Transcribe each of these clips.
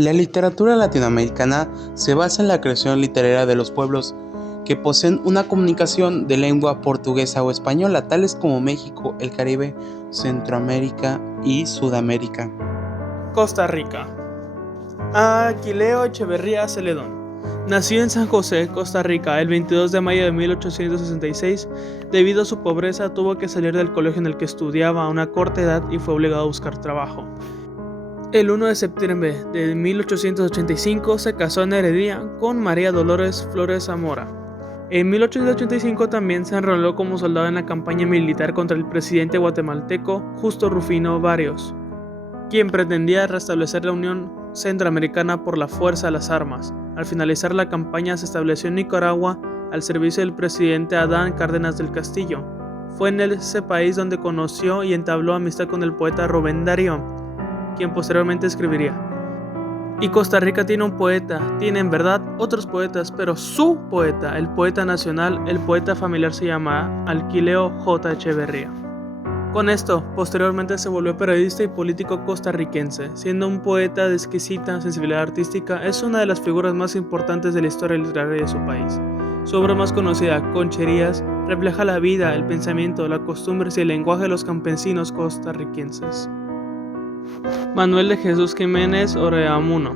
La literatura latinoamericana se basa en la creación literaria de los pueblos que poseen una comunicación de lengua portuguesa o española, tales como México, el Caribe, Centroamérica y Sudamérica. Costa Rica. Aquileo Echeverría Celedón nació en San José, Costa Rica, el 22 de mayo de 1866. Debido a su pobreza, tuvo que salir del colegio en el que estudiaba a una corta edad y fue obligado a buscar trabajo. El 1 de septiembre de 1885 se casó en Heredia con María Dolores Flores Zamora. En 1885 también se enroló como soldado en la campaña militar contra el presidente guatemalteco Justo Rufino Barrios, quien pretendía restablecer la Unión Centroamericana por la fuerza de las armas. Al finalizar la campaña se estableció en Nicaragua al servicio del presidente Adán Cárdenas del Castillo. Fue en ese país donde conoció y entabló amistad con el poeta Rubén Darío, quien posteriormente escribiría: y Costa Rica tiene un poeta, tiene en verdad otros poetas, pero su poeta, el poeta nacional, el poeta familiar, se llama Aquileo J. Echeverría. Con esto, posteriormente se volvió periodista y político costarricense. Siendo un poeta de exquisita sensibilidad artística, es una de las figuras más importantes de la historia literaria de su país. Su obra más conocida, Concherías, refleja la vida, el pensamiento, las costumbres y el lenguaje de los campesinos costarricenses. Manuel de Jesús Jiménez Oreamuno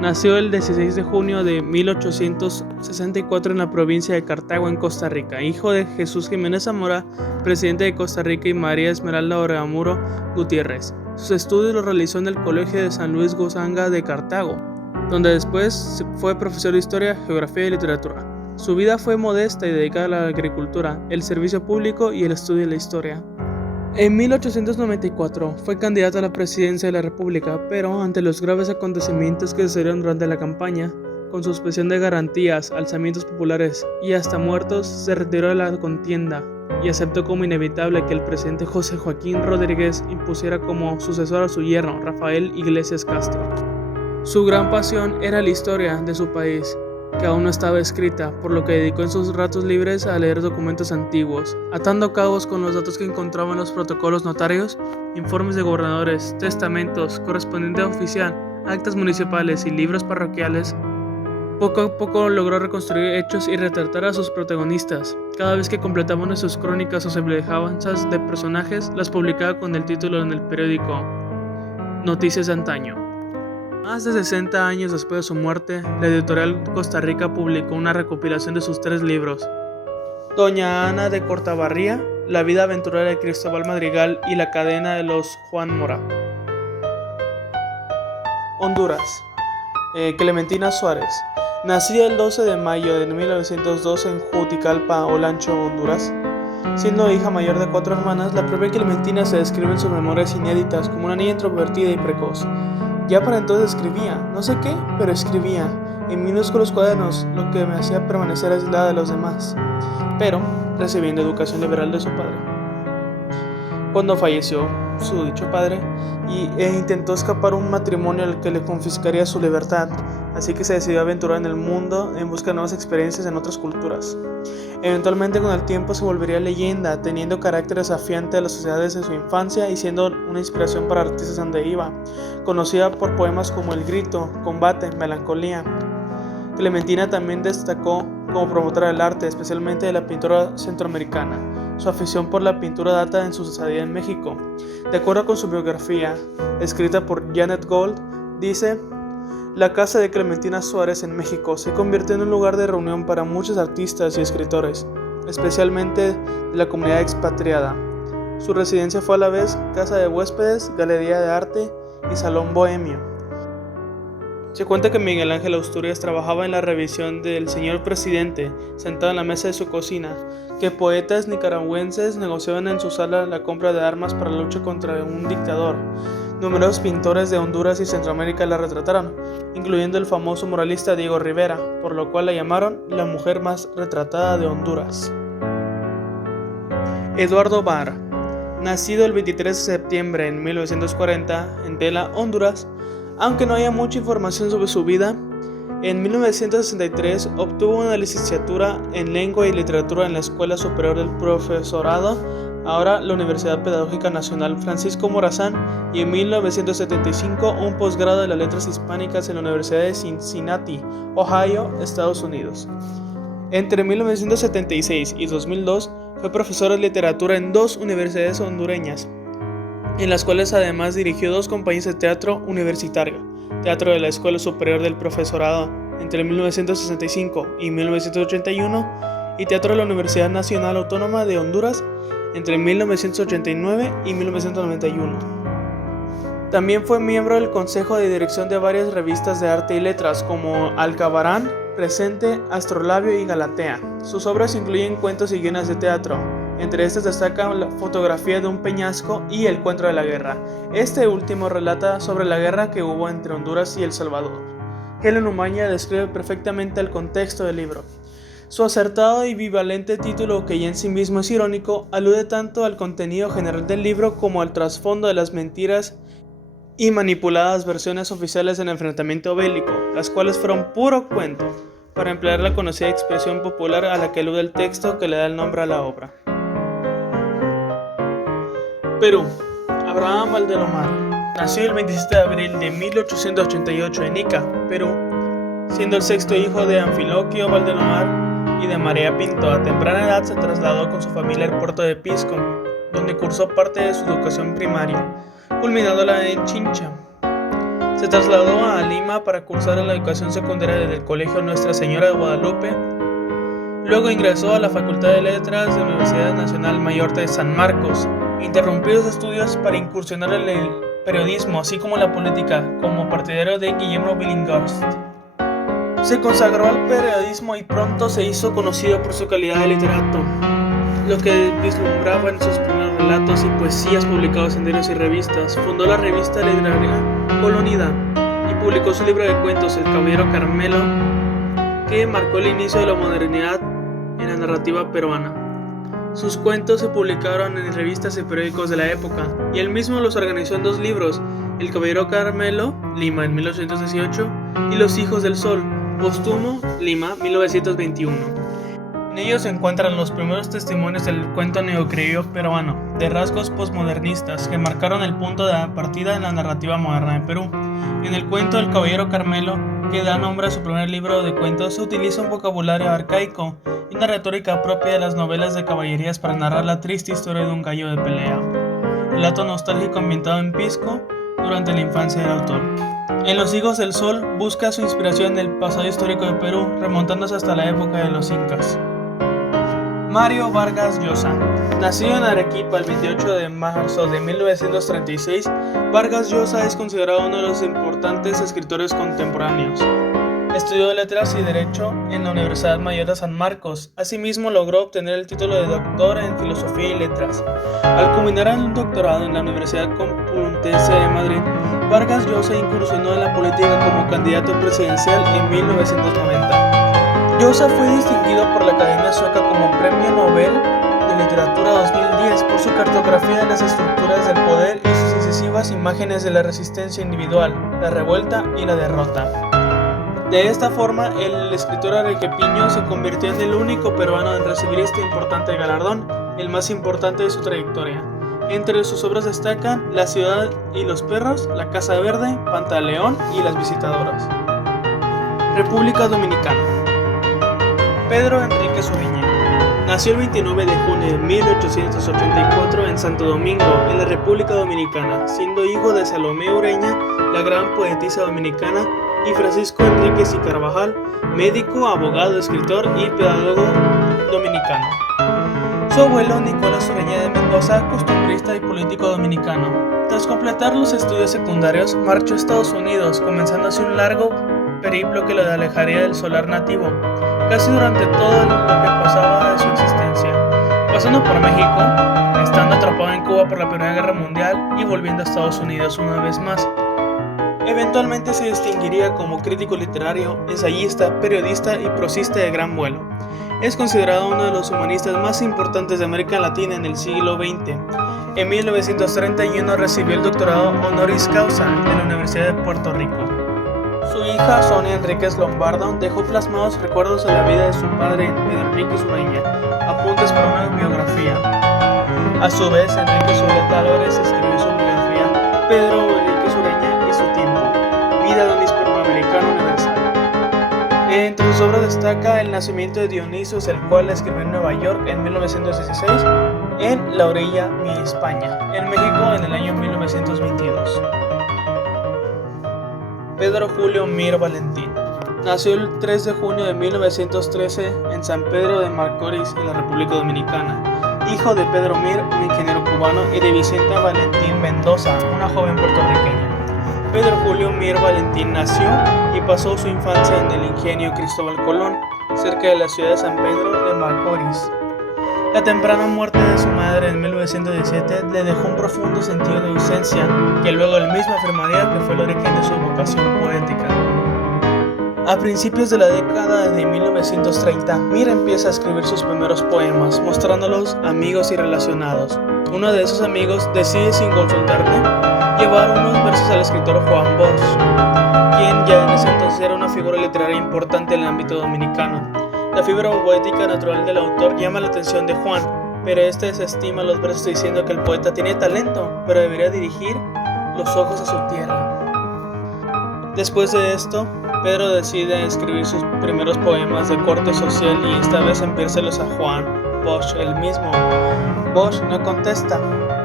nació el 16 de junio de 1864 en la provincia de Cartago, en Costa Rica, hijo de Jesús Jiménez Zamora, presidente de Costa Rica, y María Esmeralda Oreamuro Gutiérrez. Sus estudios los realizó en el Colegio de San Luis Gonzaga de Cartago, donde después fue profesor de Historia, Geografía y Literatura. Su vida fue modesta y dedicada a la agricultura, el servicio público y el estudio de la historia. En 1894 fue candidato a la presidencia de la República, pero ante los graves acontecimientos que sucedieron durante la campaña, con suspensión de garantías, alzamientos populares y hasta muertos, se retiró de la contienda y aceptó como inevitable que el presidente José Joaquín Rodríguez impusiera como sucesor a su yerno, Rafael Iglesias Castro. Su gran pasión era la historia de su país, que aún no estaba escrita, por lo que dedicó en sus ratos libres a leer documentos antiguos, atando cabos con los datos que encontraba en los protocolos notarios, informes de gobernadores, testamentos, correspondiente oficial, actas municipales y libros parroquiales. Poco a poco logró reconstruir hechos y retratar a sus protagonistas. Cada vez que completaba una de sus crónicas o semblanzas de personajes, las publicaba con el título en el periódico Noticias de Antaño. Más de 60 años después de su muerte, la editorial Costa Rica publicó una recopilación de sus 3 libros: Doña Ana de Cortabarría, La vida aventurera de Cristóbal Madrigal y La cadena de los Juan Mora. Honduras. Clementina Suárez. Nacida el 12 de mayo de 1902 en Juticalpa, Olancho, Honduras. Siendo hija mayor de 4 hermanas, la propia Clementina se describe en sus memorias inéditas como una niña introvertida y precoz. Ya para entonces escribía, no sé qué, pero escribía, en minúsculos cuadernos, lo que me hacía permanecer aislada de los demás, pero recibiendo educación liberal de su padre. Cuando falleció su dicho padre, intentó escapar un matrimonio al que le confiscaría su libertad, así que se decidió a aventurar en el mundo en busca de nuevas experiencias en otras culturas. Eventualmente, con el tiempo, se volvería leyenda, teniendo carácter desafiante a las sociedades de su infancia y siendo una inspiración para artistas donde iba, conocida por poemas como El grito, Combate, Melancolía. Clementina también destacó como promotora del arte, especialmente de la pintura centroamericana. Su afición por la pintura data en su estadía en México. De acuerdo con su biografía, escrita por Janet Gold, dice: la casa de Clementina Suárez en México se convirtió en un lugar de reunión para muchos artistas y escritores, especialmente de la comunidad expatriada. Su residencia fue a la vez casa de huéspedes, galería de arte y salón bohemio. Se cuenta que Miguel Ángel Asturias trabajaba en la revisión del señor presidente, sentado en la mesa de su cocina, que poetas nicaragüenses negociaban en su sala la compra de armas para la lucha contra un dictador. Numerosos pintores de Honduras y Centroamérica la retrataron, incluyendo el famoso muralista Diego Rivera, por lo cual la llamaron la mujer más retratada de Honduras. Eduardo Barr, nacido el 23 de septiembre de 1940 en Tela, Honduras. Aunque no haya mucha información sobre su vida, en 1963 obtuvo una licenciatura en Lengua y Literatura en la Escuela Superior del Profesorado ahora la Universidad Pedagógica Nacional Francisco Morazán, y en 1975 un posgrado de las Letras Hispánicas en la Universidad de Cincinnati, Ohio, Estados Unidos. Entre 1976 y 2002 fue profesor de literatura en 2 universidades hondureñas, en las cuales además dirigió 2 compañías de teatro universitario, Teatro de la Escuela Superior del Profesorado entre 1965 y 1981 y Teatro de la Universidad Nacional Autónoma de Honduras entre 1989 y 1991. También fue miembro del consejo de dirección de varias revistas de arte y letras como Alcabarán, Presente, Astrolabio y Galatea. Sus obras incluyen cuentos y guiones de teatro. Entre estas destaca la fotografía de un peñasco y El cuento de la guerra. Este último relata sobre la guerra que hubo entre Honduras y El Salvador. Helen Umaña describe perfectamente el contexto del libro. Su acertado y bivalente título, que ya en sí mismo es irónico, alude tanto al contenido general del libro como al trasfondo de las mentiras y manipuladas versiones oficiales del enfrentamiento bélico, las cuales fueron puro cuento, para emplear la conocida expresión popular a la que alude el texto que le da el nombre a la obra. Perú. Abraham Valdelomar nació el 27 de abril de 1888 en Ica, Perú, siendo el 6º hijo de Anfiloquio Valdelomar y de María Pinto. A temprana edad se trasladó con su familia al puerto de Pisco, donde cursó parte de su educación primaria, culminándola en Chincha. Se trasladó a Lima para cursar la educación secundaria desde el Colegio Nuestra Señora de Guadalupe. Luego ingresó a la Facultad de Letras de la Universidad Nacional Mayor de San Marcos. Interrumpió sus estudios para incursionar en el periodismo, así como la política, como partidario de Guillermo Billinghurst. Se consagró al periodismo y pronto se hizo conocido por su calidad de literato, lo que vislumbraba en sus primeros relatos y poesías publicados en diarios y revistas. Fundó la revista literaria Colonidad y publicó su libro de cuentos El Caballero Carmelo, que marcó el inicio de la modernidad en la narrativa peruana. Sus cuentos se publicaron en revistas y periódicos de la época, y él mismo los organizó en 2 libros, El Caballero Carmelo, Lima, en 1818, y Los Hijos del Sol, póstumo, Lima, 1921. En ellos se encuentran los primeros testimonios del cuento neocriollo peruano, de rasgos postmodernistas que marcaron el punto de partida en la narrativa moderna de Perú. En el cuento El Caballero Carmelo, que da nombre a su primer libro de cuentos, se utiliza un vocabulario arcaico y una retórica propia de las novelas de caballerías para narrar la triste historia de un gallo de pelea. Relato nostálgico ambientado en Pisco durante la infancia del autor. En Los Hijos del Sol busca su inspiración en el pasado histórico de Perú, remontándose hasta la época de los incas. Mario Vargas Llosa. Nacido en Arequipa el 28 de marzo de 1936, Vargas Llosa es considerado uno de los importantes escritores contemporáneos. Estudió Letras y Derecho en la Universidad Mayor de San Marcos. Asimismo, logró obtener el título de doctor en Filosofía y Letras. Al culminar un doctorado en la Universidad Complutense de Madrid, Vargas Llosa incursionó en la política como candidato presidencial en 1990. Llosa fue distinguido por la Academia Sueca como Premio Nobel de Literatura 2010 por su cartografía de las estructuras del poder y sus incisivas imágenes de la resistencia individual, la revuelta y la derrota. De esta forma, el escritor arequipeño se convirtió en el único peruano en recibir este importante galardón, el más importante de su trayectoria. Entre sus obras destacan La ciudad y los perros, La casa verde, Pantaleón y Las visitadoras. República Dominicana. Pedro Enrique Zuriñe. Nació el 29 de junio de 1884 en Santo Domingo, en la República Dominicana, siendo hijo de Salomé Ureña, la gran poetisa dominicana, y Francisco Enríquez y Carvajal, médico, abogado, escritor y pedagogo dominicano. Su abuelo, Nicolás Ureña de Mendoza, costumbrista y político dominicano. Tras completar los estudios secundarios, marchó a Estados Unidos, comenzando así un largo periplo que lo alejaría del solar nativo, casi durante todo lo que pasaba de su existencia, pasando por México, estando atrapado en Cuba por la Primera Guerra Mundial y volviendo a Estados Unidos una vez más. Eventualmente se distinguiría como crítico literario, ensayista, periodista y prosista de gran vuelo. Es considerado uno de los humanistas más importantes de América Latina en el siglo XX. En 1931 recibió el doctorado honoris causa de la Universidad de Puerto Rico. Su hija, Sonia Enríquez Lombardo, dejó plasmados recuerdos de la vida de su padre, Pedro Enrique Ureña, apuntes para una biografía. A su vez, Enrique Zuleta Álvarez escribió su biografía Pedro Enrique Sureña y su tiempo, vida de un hispanoamericano universal. Entre sus obras destaca El nacimiento de Dionisos, el cual la escribió en Nueva York en 1916, en La orilla, mi España, en México en el año 1922. Pedro Julio Mir Valentín. Nació el 3 de junio de 1913 en San Pedro de Macorís, en la República Dominicana, hijo de Pedro Mir, un ingeniero cubano, y de Vicenta Valentín Mendoza, una joven puertorriqueña. Pedro Julio Mir Valentín nació y pasó su infancia en el ingenio Cristóbal Colón, cerca de la ciudad de San Pedro de Macorís. La temprana muerte de su madre en 1917 le dejó un profundo sentido de ausencia, que luego él mismo afirmaría que fue el origen de su vocación poética. A principios de la década de 1930, Mir empieza a escribir sus primeros poemas, mostrándolos a amigos y relacionados. Uno de esos amigos decide, sin consultarle, llevar unos versos al escritor Juan Bosch, quien ya en ese entonces era una figura literaria importante en el ámbito dominicano. La fibra poética natural del autor llama la atención de Juan, pero este desestima los versos diciendo que el poeta tiene talento, pero debería dirigir los ojos a su tierra. Después de esto, Pedro decide escribir sus primeros poemas de corte social y esta vez enviárselos a Juan Bosch el mismo. Bosch no contesta,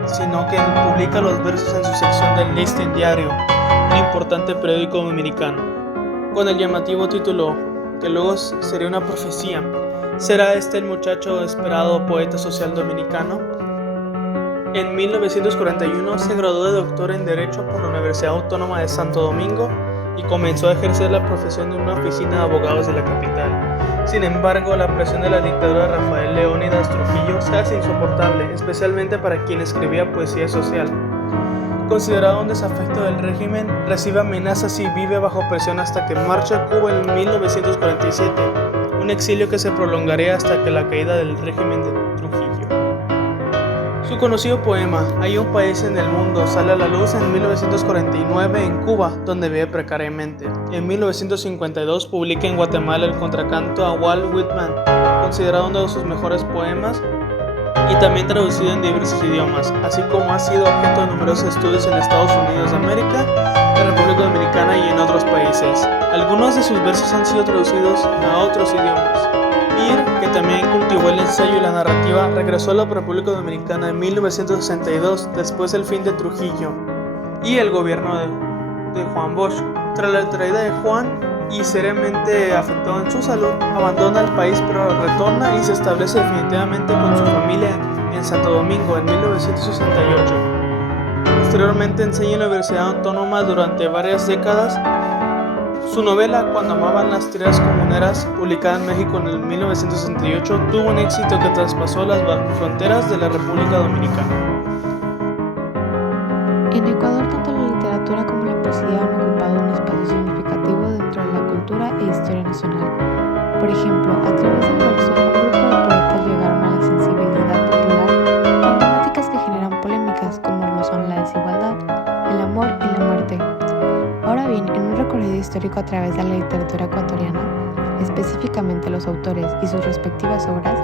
sino que publica los versos en su sección del Listín Diario, un importante periódico dominicano, con el llamativo título, que luego sería una profecía: ¿será este el muchacho esperado poeta social dominicano? En 1941 se graduó de doctor en Derecho por la Universidad Autónoma de Santo Domingo y comenzó a ejercer la profesión en una oficina de abogados de la capital. Sin embargo, la presión de la dictadura de Rafael Leónidas Trujillo se hace insoportable, especialmente para quien escribía poesía social. Considerado un desafecto del régimen, recibe amenazas y vive bajo presión hasta que marcha a Cuba en 1947, un exilio que se prolongaría hasta que la caída del régimen de Trujillo. Su conocido poema Hay un país en el mundo sale a la luz en 1949 en Cuba, donde vive precariamente. En 1952 publica en Guatemala el contracanto a Walt Whitman, considerado uno de sus mejores poemas, y también traducido en diversos idiomas, así como ha sido objeto de numerosos estudios en Estados Unidos de América, la República Dominicana y en otros países. Algunos de sus versos han sido traducidos a otros idiomas. Mir, que también cultivó el ensayo y la narrativa, regresó a la República Dominicana en 1962, después del fin de Trujillo y el gobierno de Juan Bosch. Tras la traída de Juan y seriamente afectado en su salud, abandona el país pero retorna y se establece definitivamente con su familia en Santo Domingo en 1968. Posteriormente enseña en la Universidad Autónoma durante varias décadas. Su novela Cuando amaban las tierras comuneras, publicada en México en el 1968, tuvo un éxito que traspasó las fronteras de la República Dominicana. En Ecuador, tanto la literatura como la poesía han ocupado un espacio significativo dentro de la cultura e historia nacional. Por ejemplo, a través del verso, un grupo de poetas llegaron a la sensibilidad popular con temáticas que generan polémicas, como lo son la desigualdad, el amor y la muerte. Ahora bien, en un recorrido histórico a través de la literatura ecuatoriana, específicamente los autores y sus respectivas obras,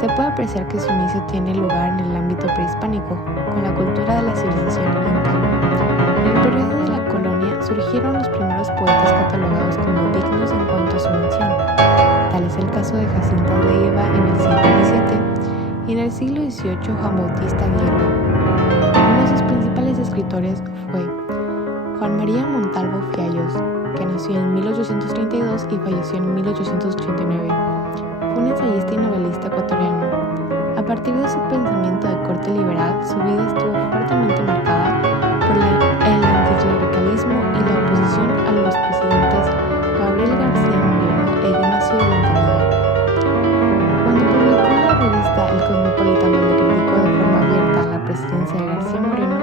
se puede apreciar que su inicio tiene lugar en el ámbito prehispánico, con la cultura de la civilización inca. En el periodo de la colonia surgieron los primeros poetas catalogados como dignos en cuanto a su mención. Tal es el caso de Jacinto de Leiva en el siglo XVII y en el siglo XVIII Juan Bautista Guerra. Uno de sus principales escritores fue Juan María Montalvo Fiallos, que nació en 1832 y falleció en 1889. Fue un ensayista y novelista ecuatoriano. A partir de su pensamiento de corte liberal, su vida estuvo fuertemente marcada por el anticlericalismo y la oposición a los presidentes Gabriel García Moreno e Ignacio de Ventanilla. Cuando publicó en la revista El Cosmopolitano le criticó de forma abierta a la presidencia de García Moreno,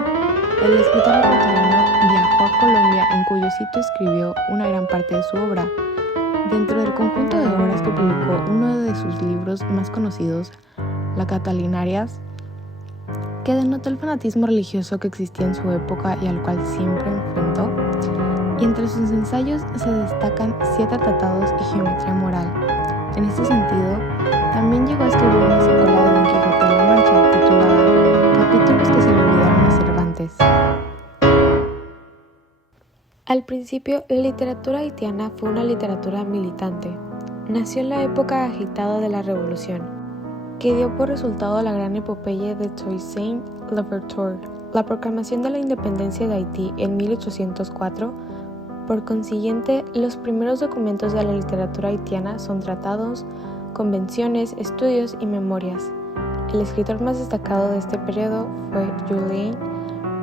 el escritor ecuatoriano viajó a Colombia, en cuyo sitio escribió una gran parte de su obra. Dentro del conjunto de obras que publicó, uno de sus libros más conocidos, La Catilinarias, que denotó el fanatismo religioso que existía en su época y al cual siempre enfrentó, y entre sus ensayos se destacan 7 tratados y geometría moral. En este sentido, también llegó a escribir una secuela de Don Quijote de la Mancha, titulada capítulos que se le olvidaron a Cervantes. Al principio, la literatura haitiana fue una literatura militante. Nació en la época agitada de la Revolución, que dio por resultado la gran epopeya de Toussaint Louverture, la proclamación de la independencia de Haití en 1804. Por consiguiente, los primeros documentos de la literatura haitiana son tratados, convenciones, estudios y memorias. El escritor más destacado de este periodo fue Julien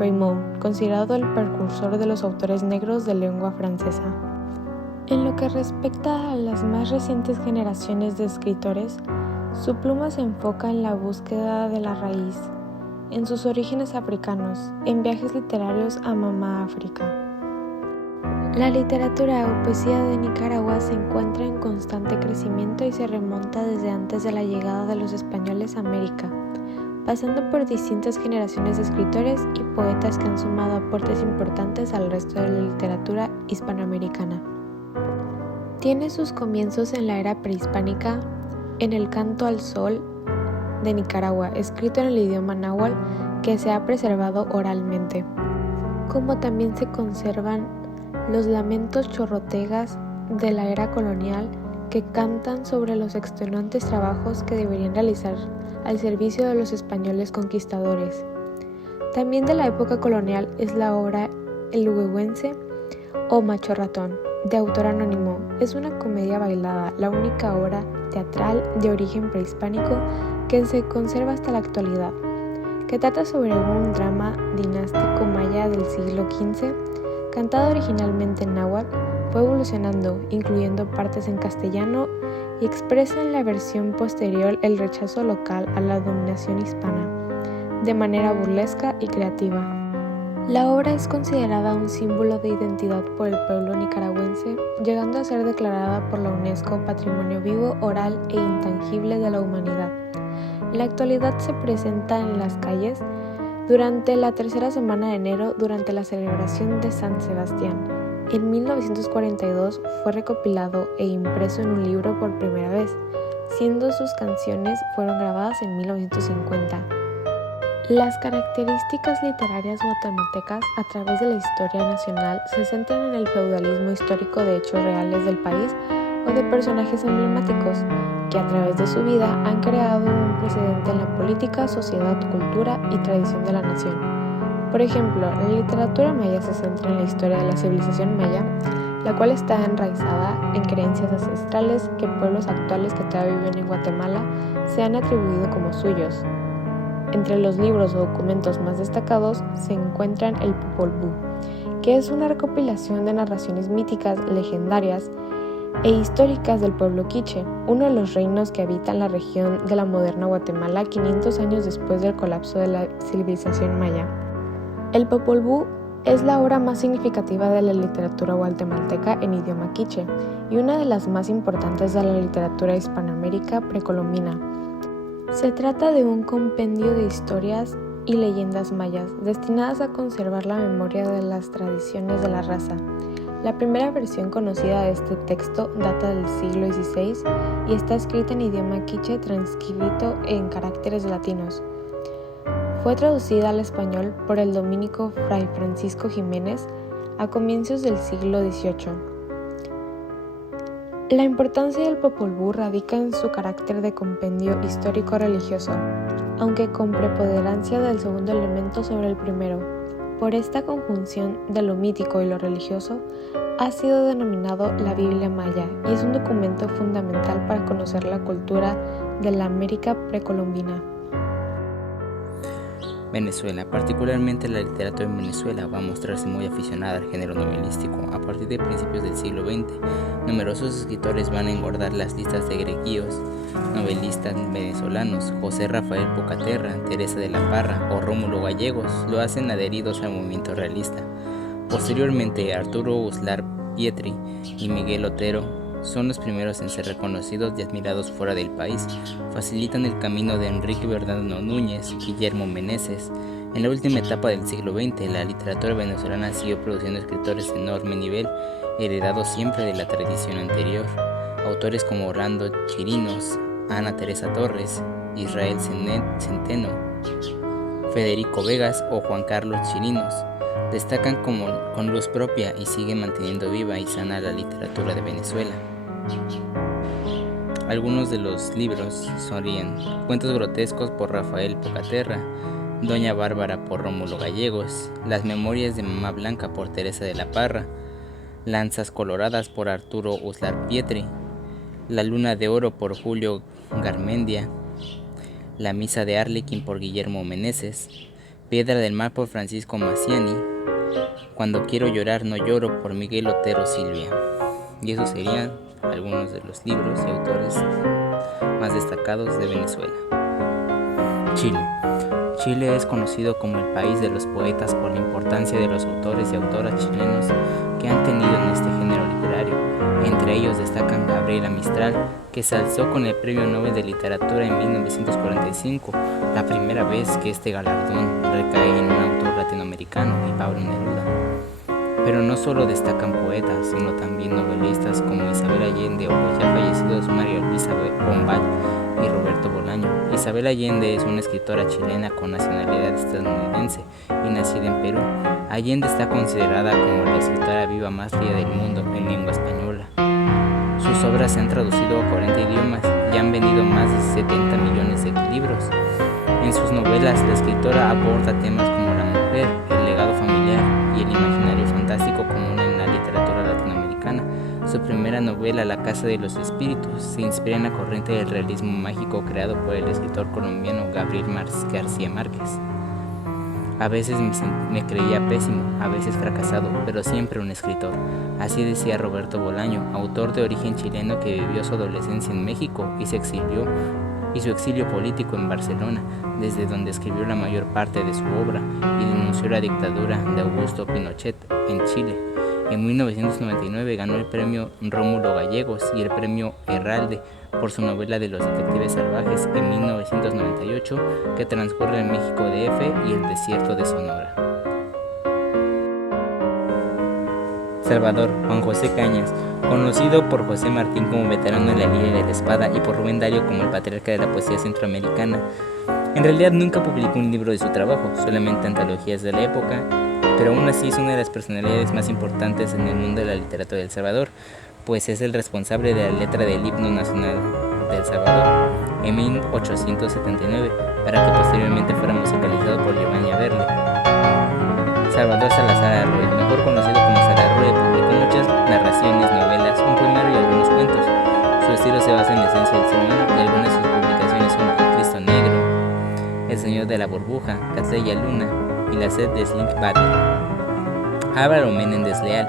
Raymond, considerado el precursor de los autores negros de lengua francesa. En lo que respecta a las más recientes generaciones de escritores, su pluma se enfoca en la búsqueda de la raíz, en sus orígenes africanos, en viajes literarios a Mamá África. La literatura o poesía de Nicaragua se encuentra en constante crecimiento y se remonta desde antes de la llegada de los españoles a América, pasando por distintas generaciones de escritores y poetas que han sumado aportes importantes al resto de la literatura hispanoamericana. Tiene sus comienzos en la era prehispánica, en el Canto al Sol de Nicaragua, escrito en el idioma náhuatl que se ha preservado oralmente, como también se conservan los lamentos chorrotegas de la era colonial que cantan sobre los extenuantes trabajos que deberían realizar al servicio de los españoles conquistadores. También de la época colonial es la obra El Huehuense o Macho Ratón, de autor anónimo. Es una comedia bailada, la única obra teatral de origen prehispánico que se conserva hasta la actualidad, que trata sobre un drama dinástico maya del siglo XV. Cantado originalmente en náhuatl, fue evolucionando, incluyendo partes en castellano, y expresa en la versión posterior el rechazo local a la dominación hispana, de manera burlesca y creativa. La obra es considerada un símbolo de identidad por el pueblo nicaragüense, llegando a ser declarada por la UNESCO Patrimonio Vivo, Oral e Intangible de la Humanidad. En la actualidad se presenta en las calles durante la tercera semana de enero durante la celebración de San Sebastián. En 1942 fue recopilado e impreso en un libro por primera vez, siendo sus canciones fueron grabadas en 1950. Las características literarias guatemaltecas a través de la historia nacional se centran en el feudalismo histórico de hechos reales del país o de personajes emblemáticos que a través de su vida han creado un precedente en la política, sociedad, cultura y tradición de la nación. Por ejemplo, la literatura maya se centra en la historia de la civilización maya, la cual está enraizada en creencias ancestrales que pueblos actuales que todavía viven en Guatemala se han atribuido como suyos. Entre los libros o documentos más destacados se encuentran el Popol Vuh, que es una recopilación de narraciones míticas, legendarias e históricas del pueblo quiche, uno de los reinos que habitan la región de la moderna Guatemala 500 años después del colapso de la civilización maya. El Popol Vuh es la obra más significativa de la literatura guatemalteca en idioma quiche y una de las más importantes de la literatura hispanoamérica precolombina. Se trata de un compendio de historias y leyendas mayas destinadas a conservar la memoria de las tradiciones de la raza. La primera versión conocida de este texto data del siglo XVI y está escrita en idioma quiche transcrito en caracteres latinos. Fue traducida al español por el dominico Fray Francisco Jiménez a comienzos del siglo XVIII. La importancia del Popol Vuh radica en su carácter de compendio histórico-religioso, aunque con preponderancia del segundo elemento sobre el primero. Por esta conjunción de lo mítico y lo religioso, ha sido denominado la Biblia Maya y es un documento fundamental para conocer la cultura de la América precolombina. Venezuela, particularmente la literatura en Venezuela, va a mostrarse muy aficionada al género novelístico. A partir de principios del siglo XX, numerosos escritores van a engordar las listas de greguíos novelistas venezolanos. José Rafael Pocaterra, Teresa de la Parra o Rómulo Gallegos lo hacen adheridos al movimiento realista. Posteriormente, Arturo Uslar Pietri y Miguel Otero son los primeros en ser reconocidos y admirados fuera del país. Facilitan el camino de Enrique Bernardo Núñez, Guillermo Meneses. En la última etapa del siglo XX, la literatura venezolana siguió produciendo escritores de enorme nivel, heredados siempre de la tradición anterior. Autores como Orlando Chirinos, Ana Teresa Torres, Israel Centeno, Federico Vegas o Juan Carlos Chirinos. Destacan con luz propia y siguen manteniendo viva y sana la literatura de Venezuela. Algunos de los libros serían Cuentos grotescos por Rafael Pocaterra, Doña Bárbara por Rómulo Gallegos, Las memorias de Mamá Blanca por Teresa de la Parra, Lanzas coloradas por Arturo Uslar Pietri, La luna de oro por Julio Garmendia, La misa de Arlequín por Guillermo Meneses, Piedra del mar por Francisco Maciani, Cuando quiero llorar no lloro por Miguel Otero Silvia. Y esos serían algunos de los libros y autores más destacados de Venezuela. Chile. Chile es conocido como el país de los poetas por la importancia de los autores y autoras chilenos que han tenido en este género literario. Entre ellos destacan Gabriela Mistral, que se alzó con el Premio Nobel de Literatura en 1945, la primera vez que este galardón recae en un autor latinoamericano, y Pablo Neruda. Pero no solo destacan poetas, sino también novelistas como Isabel Allende o los ya fallecidos María Luisa Bombal y Roberto Bolaño. Isabel Allende es una escritora chilena con nacionalidad estadounidense y nacida en Perú. Allende está considerada como la escritora viva más leída del mundo en lengua española. Sus obras se han traducido a 40 idiomas y han vendido más de 70 millones de libros. En sus novelas, la escritora aborda temas como la mujer, el legado familiar y el imaginario fantástico común en la literatura latinoamericana. Su primera novela, La casa de los espíritus, se inspira en la corriente del realismo mágico creado por el escritor colombiano Gabriel García Márquez. A veces me creía pésimo, a veces fracasado, pero siempre un escritor. Así decía Roberto Bolaño, autor de origen chileno que vivió su adolescencia en México y su exilio político en Barcelona, desde donde escribió la mayor parte de su obra y denunció la dictadura de Augusto Pinochet en Chile. En 1999 ganó el premio Rómulo Gallegos y el premio Herralde por su novela de los detectives salvajes en 1998, que transcurre en México DF y el desierto de Sonora. Salvador, Juan José Cañas, conocido por José Martín como veterano de la Liga de la Espada y por Rubén Darío como el patriarca de la poesía centroamericana. En realidad nunca publicó un libro de su trabajo, solamente antologías de la época, pero aún así es una de las personalidades más importantes en el mundo de la literatura de El Salvador, pues es el responsable de la letra del himno nacional de El Salvador en 1879, para que posteriormente fuera musicalizado por Giovanni Averle. Salvador Salazar Arroyo, mejor conocido como Salarroyo, publicó muchas narraciones, novelas, un poemario y algunos cuentos. Su estilo se basa en la esencia del ser humano y algunas de sus publicaciones son El Cristo Negro, El Señor de la Burbuja, Castella Luna y La Sed de Slink Battle. Álvaro Menéndez Leal,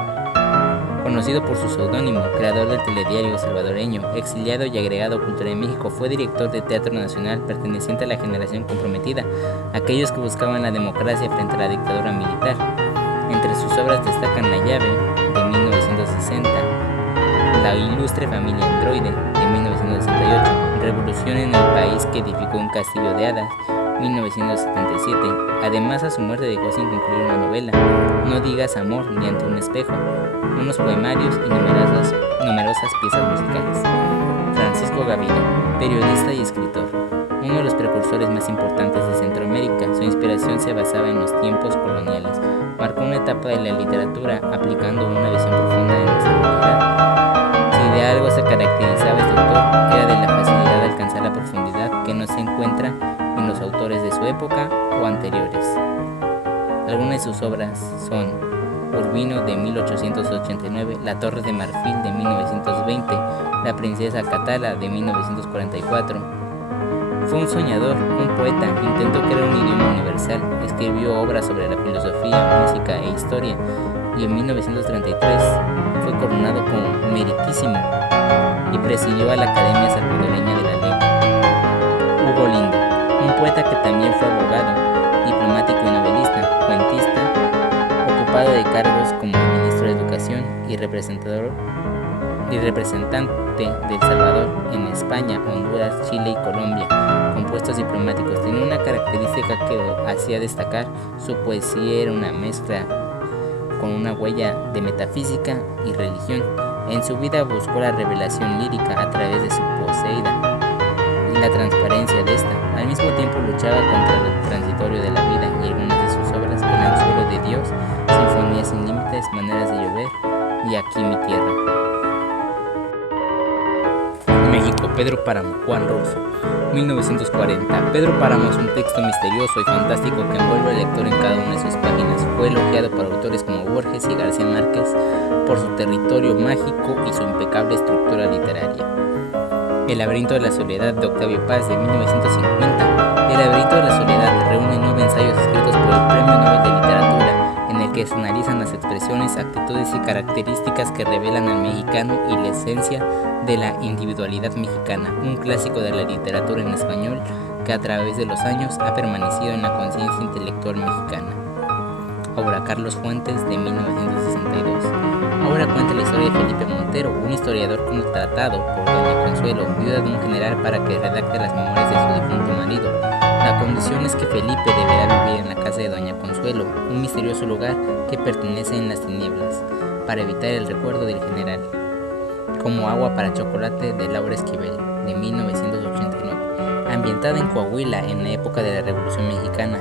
conocido por su seudónimo, creador del telediario salvadoreño, exiliado y agregado a Cultura de México, fue director de Teatro Nacional perteneciente a la generación comprometida, aquellos que buscaban la democracia frente a la dictadura militar. Entre sus obras destacan La llave, de 1960, La ilustre familia androide, de 1968, Revolución en el país que edificó un castillo de hadas, 1977. Además, a su muerte dejó sin concluir una novela, No digas amor ni ante un espejo, unos poemarios y numerosas piezas musicales. Francisco Gavido, periodista y escritor, uno de los precursores más importantes de Centroamérica. Su inspiración se basaba en los tiempos coloniales. Marcó una etapa de la literatura aplicando una visión profunda de nuestra realidad. Si de algo se caracterizaba este autor, era de la facilidad de alcanzar la profundidad que no se encuentra en los autores de su época o anteriores. Algunas de sus obras son Urbino, de 1889, La Torre de Marfil, de 1920, La Princesa Catala, de 1944. Fue un soñador, un poeta, intentó crear un idioma universal, escribió obras sobre la filosofía, música e historia, y en 1933 fue coronado como meritísimo y presidió a la Academia Salvadoreña de la Lengua. Hugo Lindo, un poeta que también fue abogado, diplomático y novelista, cuentista, ocupado de cargos como ministro de Educación y representante de El Salvador en España, Honduras, Chile y Colombia, con puestos diplomáticos. Tenía una característica que lo hacía destacar: su poesía era una mezcla con una huella de metafísica y religión. En su vida buscó la revelación lírica a través de su Poseida, la transparencia de esta. Al mismo tiempo luchaba contra lo transitorio de la vida y algunas de sus obras, El anzuelo de Dios, Sinfonías sin límites, Maneras de llover y Aquí mi tierra. México, Pedro Páramo, Juan Rulfo, 1940. Pedro Páramo es un texto misterioso y fantástico que envuelve al lector en cada una de sus páginas. Fue elogiado por autores como Borges y García Márquez por su territorio mágico y su impecable estructura literaria. El laberinto de la soledad, de Octavio Paz, de 1950. El laberinto de la soledad reúne 9 ensayos escritos por el Premio Nobel de Literatura, en el que se analizan las expresiones, actitudes y características que revelan al mexicano y la esencia de la individualidad mexicana, un clásico de la literatura en español que a través de los años ha permanecido en la conciencia intelectual mexicana. Obra Carlos Fuentes, de 1962. Ahora cuenta la historia de Felipe Montero, un historiador contratado por doña Consuelo, viuda de un general, para que redacte las memorias de su difunto marido. La condición es que Felipe deberá vivir en la casa de doña Consuelo, un misterioso lugar que pertenece en las tinieblas, para evitar el recuerdo del general. Como agua para chocolate, de Laura Esquivel, de 1989. Ambientada en Coahuila en la época de la Revolución Mexicana.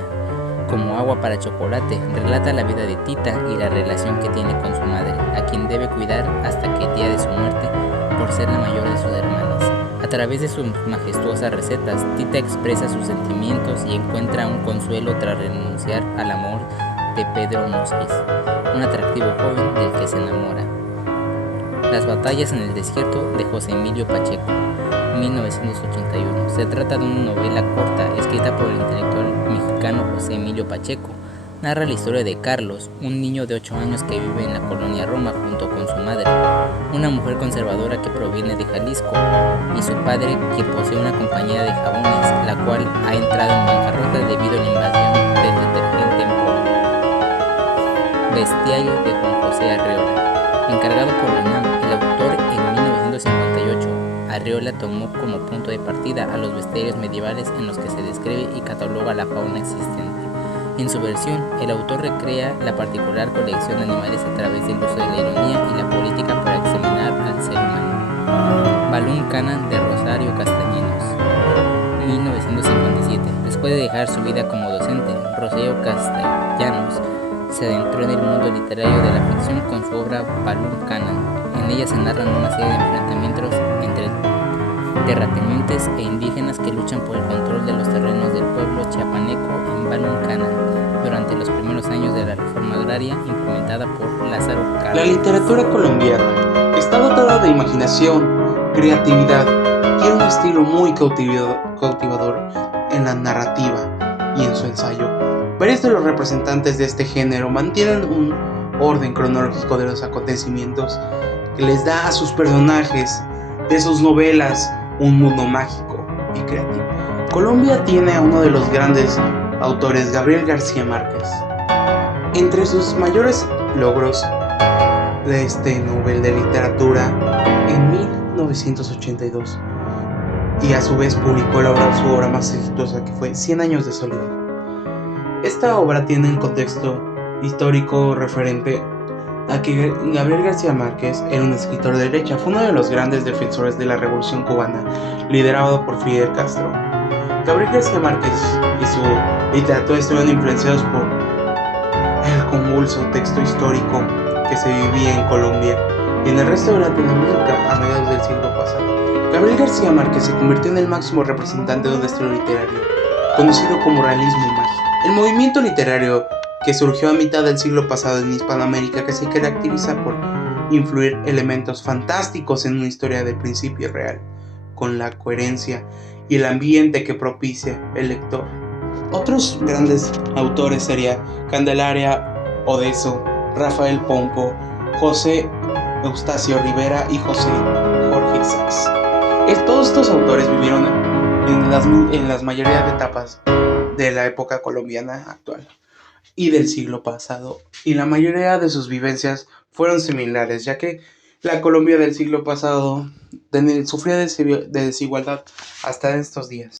Como agua para chocolate, relata la vida de Tita y la relación que tiene con su madre, a quien debe cuidar hasta que el día de su muerte, por ser la mayor de sus hermanas. A través de sus majestuosas recetas, Tita expresa sus sentimientos y encuentra un consuelo tras renunciar al amor de Pedro Mosquis, un atractivo joven del que se enamora. Las batallas en el desierto, de José Emilio Pacheco, 1981. Se trata de una novela corta escrita por el intelectual mexicano José Emilio Pacheco. Narra la historia de Carlos, un niño de 8 años que vive en la colonia Roma junto con su madre, una mujer conservadora que proviene de Jalisco, y su padre, quien posee una compañía de jabones, la cual ha entrado en bancarrota debido a la invasión del detergente en polvo. Bestiario, de Juan José Arreola. Encargado por la UNAM, el autor en 1958, Arreola tomó como punto de partida a los bestiarios medievales en los que se describe y cataloga la fauna existente. En su versión, el autor recrea la particular colección de animales a través del uso de la ironía y la política para examinar al ser humano. Balún Canan, de Rosario Castañenos, 1957. Después de dejar su vida como docente, Rosario Castellanos se adentró en el mundo literario de la ficción con su obra Balún Canan. En ella se narran una serie de enfrentamientos entre terratenientes e indígenas que luchan por el control de los terrenos del pueblo chiapaneco en Balún Canan durante los primeros años de la reforma agraria implementada por Lázaro Cárdenas. La literatura colombiana está dotada de imaginación, creatividad, tiene un estilo muy cautivador en la narrativa y en su ensayo. Varios de los representantes de este género mantienen un orden cronológico de los acontecimientos que les da a sus personajes de sus novelas un mundo mágico y creativo. Colombia tiene a uno de los grandes autores, Gabriel García Márquez. Entre sus mayores logros de este Nobel de Literatura en 1982, y a su vez publicó su obra más exitosa, que fue 100 años de soledad. Esta obra tiene un contexto histórico referente a que Gabriel García Márquez era un escritor de derecha, fue uno de los grandes defensores de la Revolución Cubana, liderado por Fidel Castro. Gabriel García Márquez y su literatura estuvieron influenciados por el convulso texto histórico que se vivía en Colombia y en el resto de Latinoamérica a mediados del siglo pasado. Gabriel García Márquez se convirtió en el máximo representante de un estilo literario, conocido como realismo mágico. El movimiento literario que surgió a mitad del siglo pasado en Hispanoamérica, que se caracteriza por influir elementos fantásticos en una historia de principio real, con la coherencia y el ambiente que propicia el lector. Otros grandes autores serían Candelaria Odesso, Rafael Pompo, José Eustacio Rivera y José Jorge Sachs. Todos estos autores vivieron en las mayoría de etapas de la época colombiana actual y del siglo pasado, y la mayoría de sus vivencias fueron similares, ya que la Colombia del siglo pasado sufría de desigualdad hasta estos días.